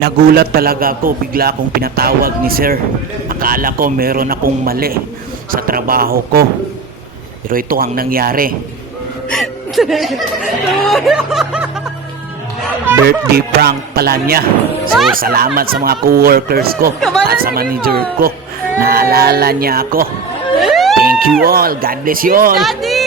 Nagulat talaga ako, bigla akong pinatawag ni sir. Akala ko meron akong mali sa trabaho ko. Pero ito ang nangyari. Birthday prank pala niya. So salamat sa mga co-workers ko at sa manager ko. Naalala niya ako. Thank you all. God bless you all. Daddy!